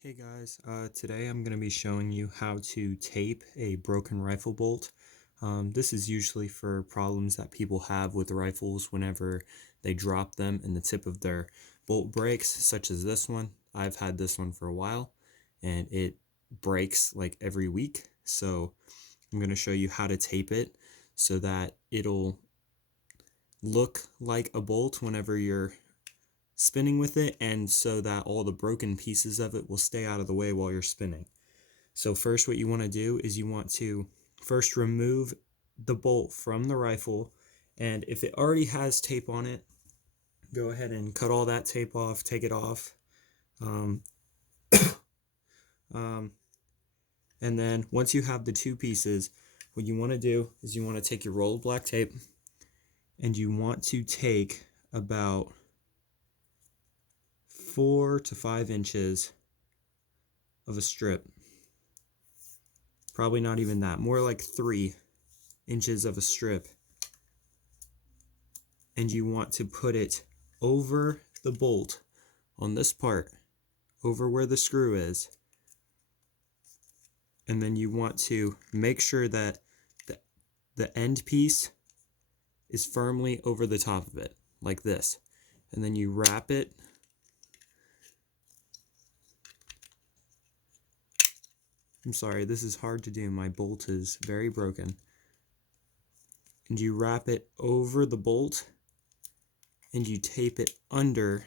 Hey guys, today I'm going to be showing you how to tape a broken rifle bolt. This is usually for problems that people have with rifles whenever they drop them and the tip of their bolt breaks, such as this one. I've had this one for a while and it breaks like every week. So I'm going to show you how to tape it so that it'll look like a bolt whenever you're spinning with it, and so that all the broken pieces of it will stay out of the way while you're spinning. So first what you want to do is you want to first remove the bolt from the rifle, and if it already has tape on it, go ahead and cut all that tape off, take it off. Um, um, and then once you have the two pieces, what you want to do is you want to take your rolled black tape and you want to take about 4 to 5 inches of a strip. Probably not even that, more like 3 inches of a strip. And you want to put it over the bolt on this part, over where the screw is. And then you want to make sure that the end piece is firmly over the top of it, like this. And then you wrap it. I'm sorry, this is hard to do. My bolt is very broken. And you wrap it over the bolt and you tape it under,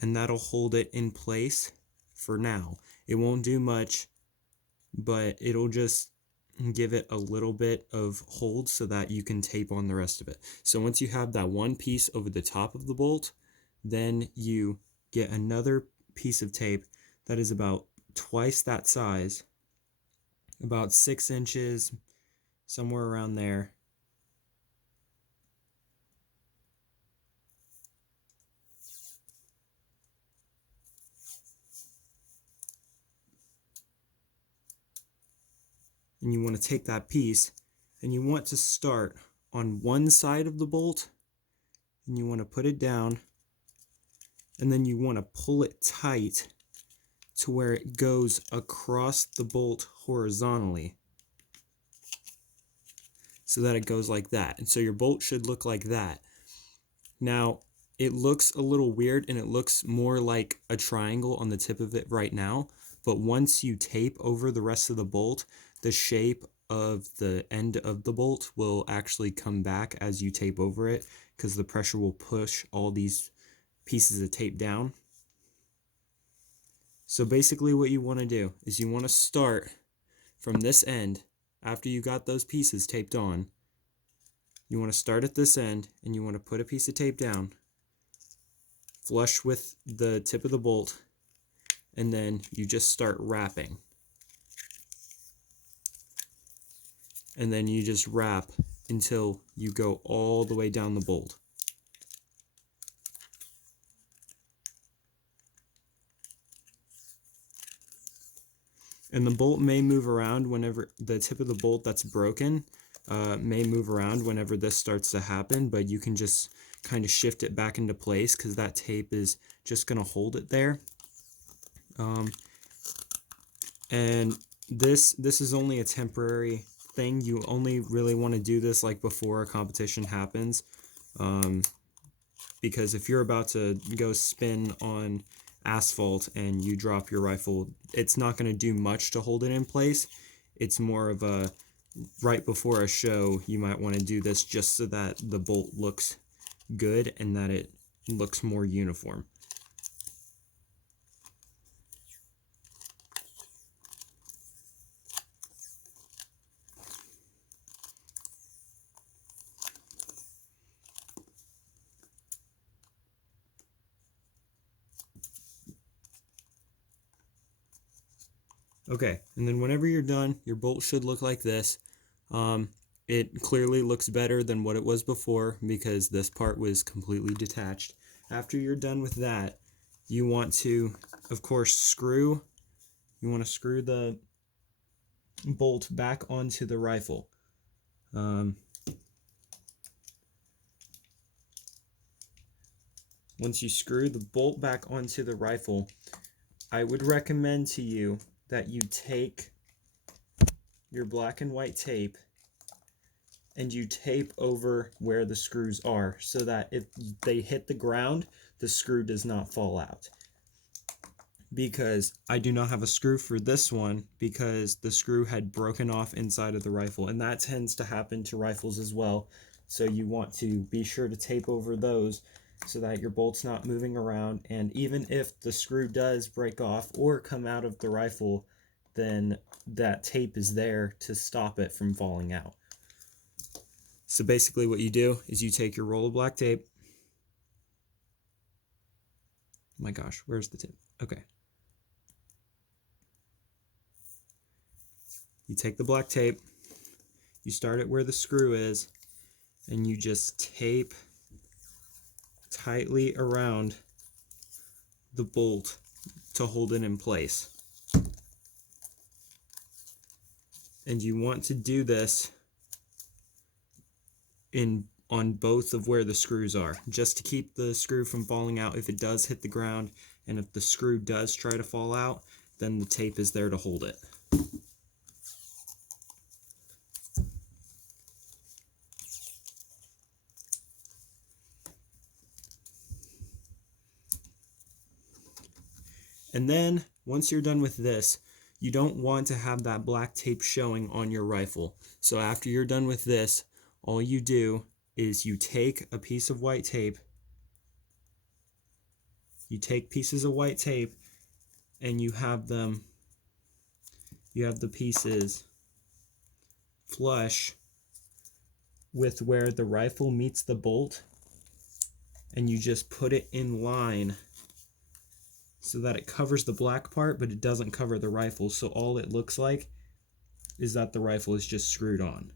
and that'll hold it in place for now. It won't do much, but it'll just give it a little bit of hold so that you can tape on the rest of it. So once you have that one piece over the top of the bolt, then you get another piece of tape that is about twice that size, about 6 inches, somewhere around there. And you want to take that piece and you want to start on one side of the bolt and you want to put it down, and then you want to pull it tight to where it goes across the bolt horizontally, so that it goes like that. And so your bolt should look like that. Now, it looks a little weird and it looks more like a triangle on the tip of it right now, but once you tape over the rest of the bolt, the shape of the end of the bolt will actually come back as you tape over it, because the pressure will push all these pieces of tape down. So basically what you want to do is you want to start from this end. After you got those pieces taped on, you want to start at this end and you want to put a piece of tape down flush with the tip of the bolt, and then you just start wrapping. And then you just wrap until you go all the way down the bolt. And the bolt may move around whenever the tip of the bolt that's broken may move around whenever this starts to happen, but you can just kind of shift it back into place because that tape is just going to hold it there. And this is only a temporary thing. You only really want to do this like before a competition happens, because if you're about to go spin on asphalt and you drop your rifle, it's not going to do much to hold it in place. It's more of a right before a show, you might want to do this just so that the bolt looks good and that it looks more uniform. Okay, and then whenever you're done, your bolt should look like this. It clearly looks better than what it was before because this part was completely detached. After you're done with that, you want to, of course, you want to screw the bolt back onto the rifle. Once you screw the bolt back onto the rifle, I would recommend to you that you take your black and white tape and you tape over where the screws are so that if they hit the ground, the screw does not fall out. Because I do not have a screw for this one because the screw had broken off inside of the rifle, and that tends to happen to rifles as well. So you want to be sure to tape over those so that your bolt's not moving around, and even if the screw does break off or come out of the rifle, then that tape is there to stop it from falling out. So basically what you do is you take your roll of black tape. Oh my gosh, where's the tip? Okay. You take the black tape, you start it where the screw is, and you just tape tightly around the bolt to hold it in place. And you want to do this on both of where the screws are, just to keep the screw from falling out if it does hit the ground, and if the screw does try to fall out, then the tape is there to hold it. And then, once you're done with this, you don't want to have that black tape showing on your rifle. So after you're done with this, all you do is you take a piece of white tape, you take pieces of white tape, and you have the pieces flush with where the rifle meets the bolt, and you just put it in line so that it covers the black part, but it doesn't cover the rifle. So all it looks like is that the rifle is just screwed on.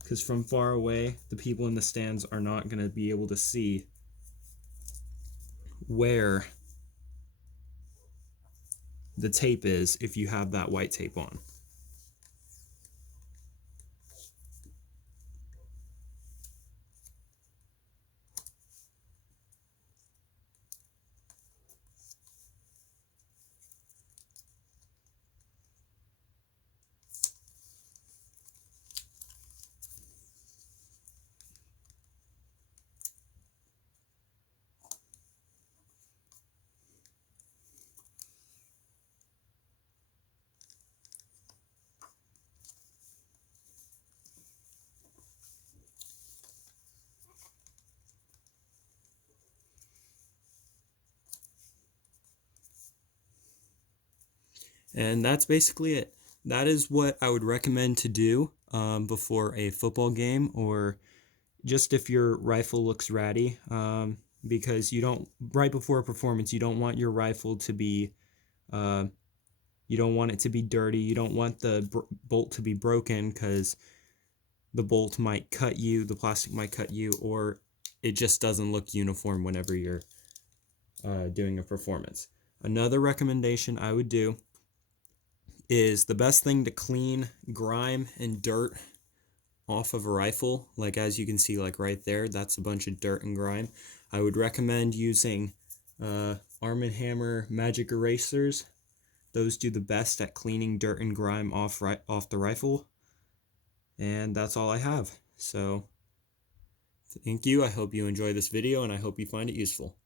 Because from far away, the people in the stands are not going to be able to see where the tape is if you have that white tape on. And that's basically it. That is what I would recommend to do before a football game, or just if your rifle looks ratty, because you don't, right before a performance, you don't want your rifle to be, you don't want it to be dirty. You don't want the bolt to be broken because the bolt might cut you, the plastic might cut you, or it just doesn't look uniform whenever you're doing a performance. Another recommendation I would do is the best thing to clean grime and dirt off of a rifle. Like as you can see, like right there, that's a bunch of dirt and grime. I would recommend using Arm & Hammer magic erasers. Those do the best at cleaning dirt and grime off the rifle. And that's all I have. So thank you. I hope you enjoy this video and I hope you find it useful.